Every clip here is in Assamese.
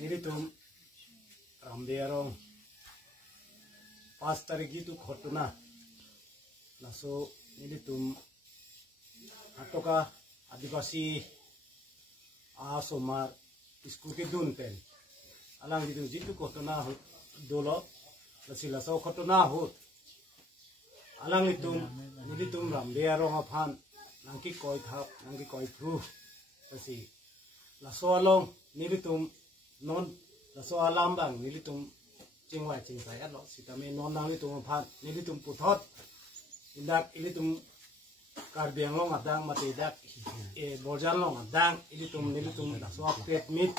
নিৰিতুম ৰামদেয়াৰং 5 তাৰিখ যিটো ঘটনা নাচো নিৰিতুম হাটকা আদিবাসী আহসমাৰ স্কুলকে দুন পেন আলাং যিটো ঘটনা দল লাচিলাচাও ঘটনা হত আলাং নিৰিতুম ৰামদেয়াৰং আফান নাংকি কয় থাক নাংকি কয় ফ্ৰু লাচি লাচো আলং নিৰিতুম non laso alam bang nilitum chingwai chingsai alo sitame non nang litum phan nilitum puthot indak ilitum karbiang long adang mate dak e borjan long adang ilitum laso pet mit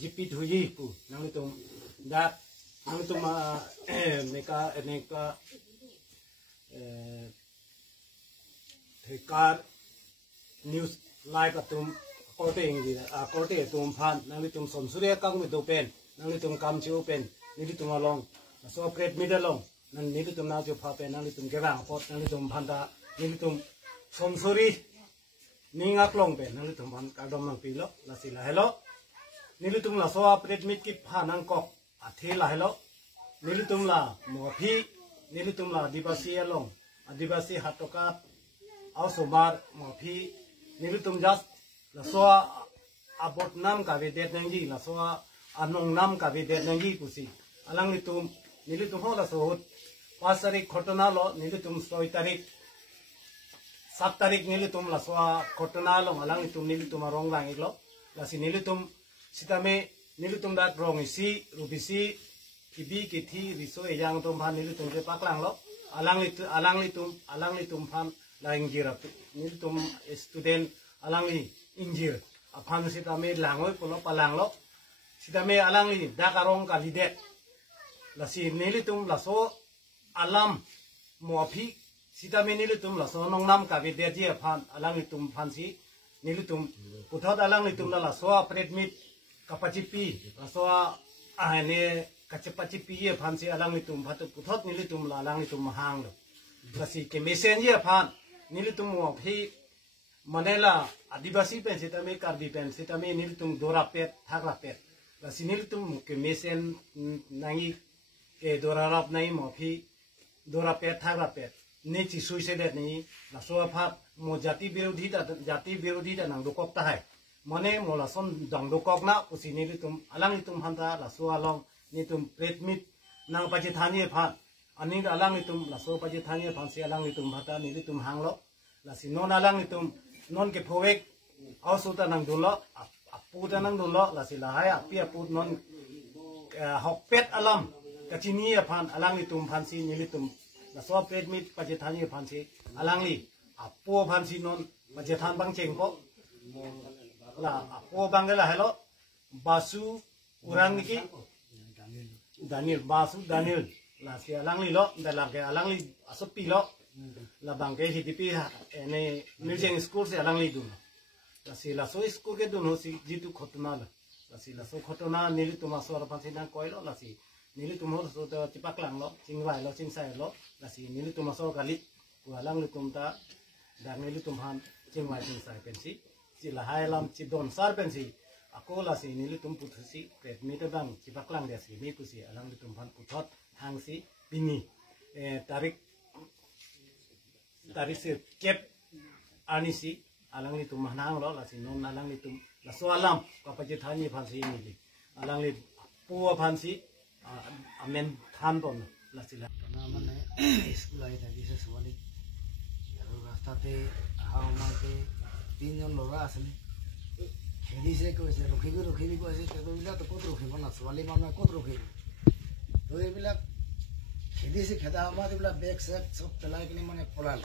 jipit huyi pu nang litum dak nang litum neka thekar news like atum korte ingi korte tum phan nang tum som surya kang mi do pen nang tum kam chu pen ni tum along so operate middle long nang ni tum na chu pha pen nang tum gewang pot nang tum phan da ni tum som suri ningak long pen nang tum phan ka dom nang pi lo la sila hello ni tum la so operate mit ki pha nang kok a the la hello ni tum la mo phi ni tum la adibasi along adibasi hatoka also bar mo phi ni tum just la so abot nam ka vedet nangi la so anong nam ka vedet nangi pusi alang nilitum ho la so 5 tarik ঘটনা lo nilitum 6 tarik 7 tarik nilitum la so ঘটনা lo alang nilitum rong lang iglo la si nilitum sitame nilitum dat rong isi rubisi kibi kithi riso eyang tum phan nilitum je paklang lo alang litum phan la ingira nilitum student alang injir aphan sitame langoi polo palang lo sitame alang li dakarong kalide la si nilitum la so alam mofi sitame nilitum la so nongnam ka vide ji aphan alang litum phan si nilitum puthot alang litum la so apret mit kapachipi la so ane kachapachipi ye phan si alang litum phatu puthot nilitum la alang litum hang lo la si ke messenger phan nilitum mofi Manela adibasi pen sitame karbi pen sitame nilitum dora pet thakla pet la sinilitum ke mesen nangi ke dora rap nai mofi dora pet thakla pet nechi suicide ni la so phat mo jati birodhi da nang dokok ta hai mane mola son dang dokok na usinilitum alang litum hanta la so along nitum pet mit nang paji thani phat ani alang litum la so paji thani phan si alang litum hata nilitum hanglo la sinon alang litum non ke phowek ausuta nang dulo aputa nang dulo la sila hai api aput non hokpet alam kachini aphan alang li tum phan si nilitum la so pet mit pajethani phan si alang li apo phan si non pajethan bang cheng po la apo bangela hello basu urang ki daniel la si alang li lo dala ke alang li asopi lo la bangke hidipi ene nirjeng school se alang li dun la si la so school ke dun ho si jitu khotna la si la so khotna nilitum asor pan sin koilo la si nilitum ho so ta tipak lang lo chingwai lo chingsai lo la si nilitum asor kali alang litum ta dan nilitum han chingwai chingsai pensi si la hai lam chi don sar pensi ako la si nilitum puthusi pet meter bang tipak lang de si mi pusi alang litum han puthot hang si bini tarik se kep anisi alang litum manang lo la si non alang litum la so alam ka pajethani phan si ni alang li pu phan si amen than don la sila na mane school ai da bises wali aro rastate haw mate tinjon lora asle khedi se ko se rokhibi ko ase to bila to kot rokhibo na swali mama kot rokhibo to e bila khedi se kheda amade bila back set sob pelai kini mane polal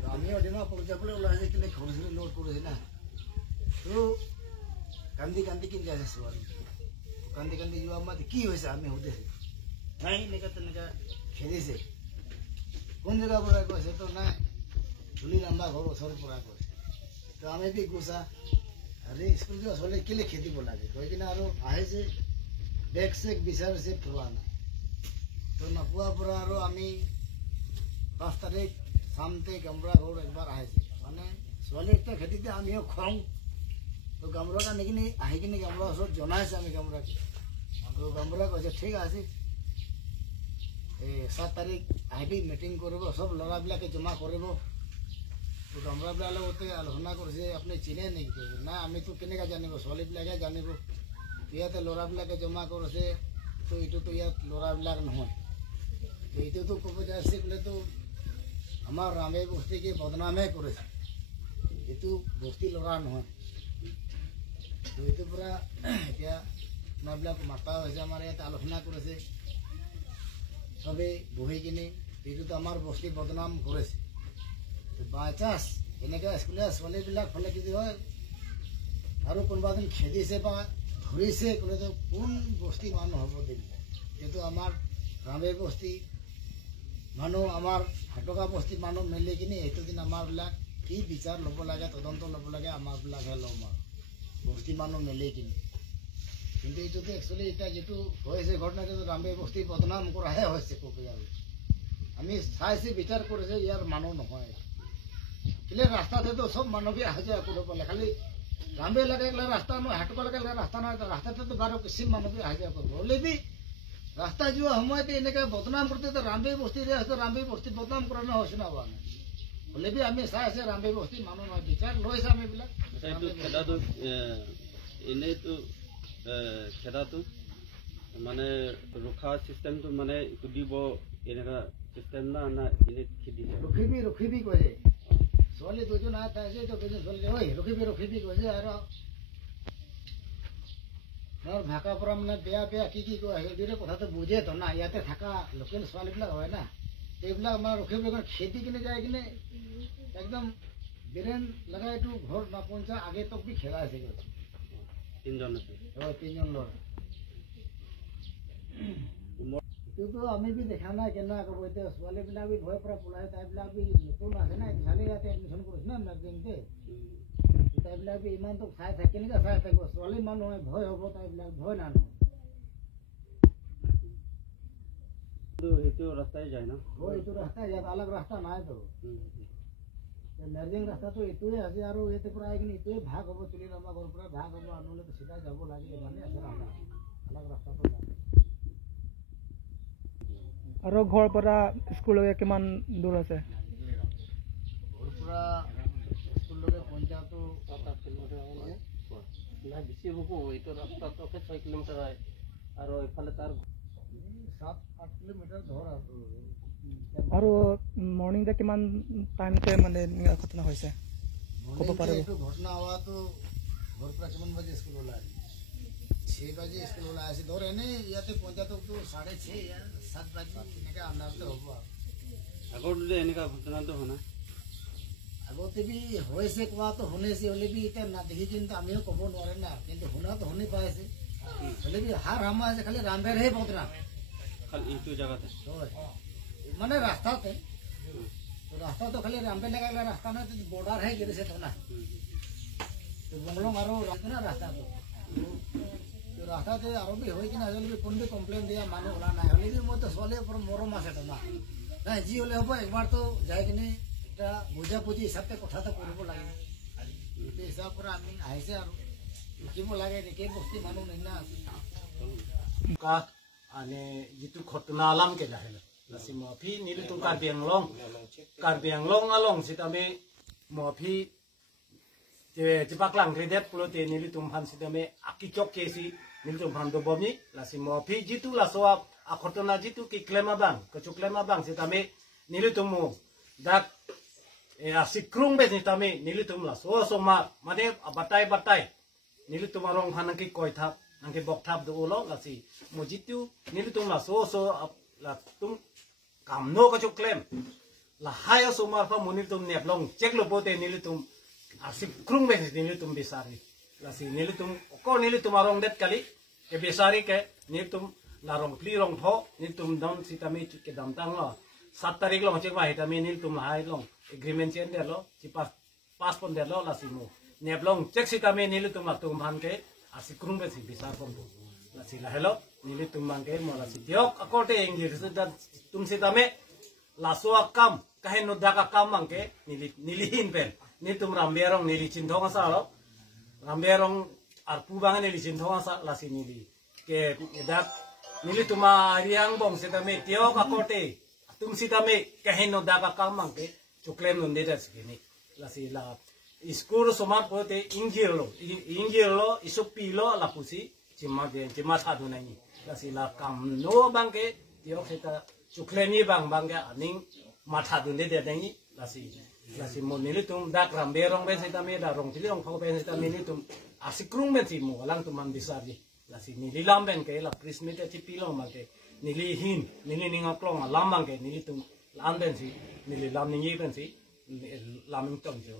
to ami odima por jabule ola ase kile khorse load kore na to kandi kin jase swali kandi jo amade ki hoise ami hode nahi neka khedi se kon jaga pora ko se to na dhuli lamba ghor osor pora ko to ami bi gusa अरे स्कूल के असले के लिए खेती बोला दे कोई कि ना आरो आहे से बैक से बिसर से पुराना तो नपुआ पुरा आरो आमी 5 तारीख शामते कमरा रोड एक बार आहे से माने सोले एक खेती ते आमी खरंग তো গামবুঢ়াক আনি কিনি আহি কিনি গামবুঢ়াৰ ওচৰত জনাইছে আমি গামবুঢ়াক তো গামবুঢ়াই কৈছে ঠিক আছে 7 তাৰিখ আহিবি মিটিং কৰিব সব ল'ৰাবিলাকে জমা কৰিব তো গামবুঢ়াবিলাকৰ লগতে আলোচনা কৰিছে আপুনি চিনে নেকি না আমিতো কেনেকৈ জানিব ছোৱালীবিলাকে জানিব ইয়াতে ল'ৰাবিলাকে জমা কৰিছে তো এইটোতো ইয়াত ল'ৰাবিলাক নহয় এইটোতো ক'ব যাইছে বোলেতো আমাৰ ৰামে বস্তিকে বদনামে কৰিছে এইটো বস্তি ল'ৰা নহয় তো এইটোৰ পৰা এতিয়া আমাৰবিলাক মাতা হৈছে আমাৰ ইয়াত আলোচনা কৰিছে সবে বহি কিনি এইটোতো আমাৰ বস্তি বদনাম কৰিছে বাই চান্স এনেকৈ স্কুলীয়া ছোৱালীবিলাক হ'লে কি হয় আৰু কোনোবা দিন খেদিছে বা ধৰিছে ক'লেতো কোন বস্তি মানুহ হ'ব দিম এইটো আমাৰ ৰামে বস্তি মানুহ আমাৰ হাটকা বস্তি মানুহ মিলি কিনি এইটো দিন আমাৰবিলাক কি বিচাৰ ল'ব লাগে তদন্ত ল'ব লাগে আমাৰবিলাকহে ল'ম আৰু বস্তি মানুহ মিলি কিনি কিন্তু এইটোতো একচুৱেলি এতিয়া যিটো হৈছে ঘটনাটো ৰামে বস্তি বদনাম কৰাহে হৈছে কবি আৰু আমি চাইছে বিচাৰ কৰিছে ইয়াৰ মানুহ নহয় কেলে ৰাস্তাতেতো চব মানুহকে অহা যোৱা কৰিব পালে খালি ৰামে লাগে ৰাস্তা নহয় হাটকা লাগে ৰাস্তা নহয় ৰাস্তাতেতো বাৰু কিছু মানুহকে অহা যোৱা কৰিব হ'লে বি ৰাস্তা যোৱা সময়তে এনেকৈ বদনাম কৰোঁতে ৰামে বস্তি ৰামে বস্তি বদনাম কৰা নহৈছে না হোৱা নাই হ'লে বি আমি চাই আছে ৰামে বস্তি মানুহ নহয় বিচাৰ লৈছে আমি এইবিলাক এনেইতো খেদাটো মানে ৰখা চিষ্টেমটো মানে দিব এনেকুৱা চিষ্টেম না না এনেই খেদি ৰখিবি কৈছে ছোৱালী দুজন আছে তো দুজন ছোৱালী ঐ ৰখিবি কৈছে আৰু মোৰ ভাষাৰ পৰা মানে বেয়া কি কয় সেইদৰে কথাটো বুজেতো না ইয়াতে থকা লোকেল ছোৱালীবিলাক হয় না এইবিলাক আমাৰ ৰখিবি খেদি কিনে যাই কিনে একদম বিৰেন লগাইটো ঘৰ নপঞ্চা আগে তক বি খেলাইছে তিনিজন আছে তিনিজন ল'ৰা এইটোতো আমি বি দেখা নাই কেনেকুৱা ক'ব এতিয়া ছোৱালীবিলাক বি ভয়ৰ পৰা পলাই তাইবিলাক বি নতুন আছে না খালি ইয়াতে এডমিশ্যন কৰিছে না নাৰ্ছিংতে তাইবিলাক বি ইমানটো চাই থাকে কেনেকৈ চাই থাকিব ছোৱালী মানুহ হয় ভয় হ'ব তাইবিলাক ভয় নানো এইটো ৰাস্তাই যায় ন এইটো ৰাস্তাই যায় অলগ ৰাস্তা নাইতো নাৰ্ছিং ৰাস্তাটো এইটোৱে আছে আৰু ইয়াতে পৰা আহি কিনে এইটোৱে ভাগ হ'ব চুলি আমাৰ ঘৰৰ পৰা ভাগ হ'ব নহ'লেতো চিধা যাব লাগে মানে আছে ৰাস্তা অলগ ৰাস্তাটো নাই আৰু ঘৰৰ পৰা স্কুললৈকে কিমান দূৰ আছে ঘৰৰ পৰা স্কুললৈকে পঞ্চায়তো 7-8 কিলোমিটাৰ মানে নাই বেছি হ'ব এইটো ৰাস্তাটো 6 কিলোমিটাৰ হয় আৰু এইফালে তাৰ 7-8 কিলোমিটাৰ ধৰ আৰু মৰ্ণিংতে কিমান টাইমতে মানে ঘটনা হৈছে ক'ব পাৰিব এইটো ঘটনা হোৱাটো ঘৰৰ পৰা কিমান বাজে স্কুল ওলাই 6 বাজে স্কুল ওলাই আছে ধৰ এনেই ইয়াতে পঞ্চায়ততো 6:30 7 বাজে এনেকৈ আন্ধাৰতে হ'ব আগতে এনেকুৱা ঘটনাটো হোৱা নাই আগতে বি হৈছে কোৱাটো শুনিছে হ'লে বি এতিয়া নাদেখি কিন্তু আমিও ক'ব নোৱাৰে না কিন্তু শুনাটো শুনি পাইছে হ'লে বি হাৰ হামা আছে খালি ৰামবেৰহে বদনাম খালি এইটো জেগাতে মানে ৰাস্তাতে ৰাস্তাটো খালি ৰামবেৰ লগালে ৰাস্তা নহয় বৰ্ডাৰহে গেৰিছে তো না বংলং আৰু না ৰাস্তাটো ৰাস্তাতে আৰু বি হৈ কিনে আজিলৈকে কোনটো কমপ্লেইন দিয়া মানুহ ওলা নাই হ'লে বি মইতো ছোৱালীৰ ওপৰত মৰম আছে তো না নাই যি হ'লে হ'ব একবাৰতো যাই কিনে এটা বুজাবুজি হিচাপে কথাটো কৰিব লাগিব সেইটো হিচাপৰ পৰা আমি আহিছে আৰু লিখিব লাগে একেই বস্তি মানুহ নিচিনা আছে ane jitu khotna alam ke dahel nasi mopi nilu tu karbiang long along sitame mopi je paklang kredet pulo te nilu tum phan sitame akikok kesi nilu tum phan do bomi nasi mopi jitu la so a khotna jitu ki klema bang kecuklema bang sitame nilu tum dak asikrung be sitame nilu tum la so ma made batai nilu tum arong phan ki koi thap angke bok thap do ulo lasi mojitu nilu tum la so la tum kam no ka chuklem la haya so mar pa monil tum nep long check lo pote nilu tum asip krung be nilu tum besari lasi nilu tum ko nilu tum arong det kali ke besari ke nilu tum la rong pli rong tho nilu tum don sitami ke dam tang lo 7 tarik long check ma hitami nilu tum hai long agreement chen de lo chi passport de lo lasi mo nep long check sitami nilu tum la tum han ke asik krung be si besar pom lasi la hello nilu tum mang ke mo lasi diok akote english tum sitame laso akam kahen no daka kam mang ke nilihin pen ni tum ramberong nili chinthong sa lo ramberong arpu bangan nili sinthong sa lasi nili ke dak nili tuma riang bong sitame tio ka kote tum sitame kahino daka kamang ke chuklem nun deda sikini lasi la iskuro somat pote ingirlo isupilo la pusi cima thadu nai lasi la kam no bangke tio kita chuklemi bangga aning matha dun deda nai lasi mo nili tum dak ramberong ben sitame da rong tilong phau ben sitame nili tum asikrung ben si mo lang tuman bisari lasi nili lamben ke la prismete tipilong mangke nili hin nili ningaklong lamang ke nili tum lamben si nili lam ningi ben si laming tong jo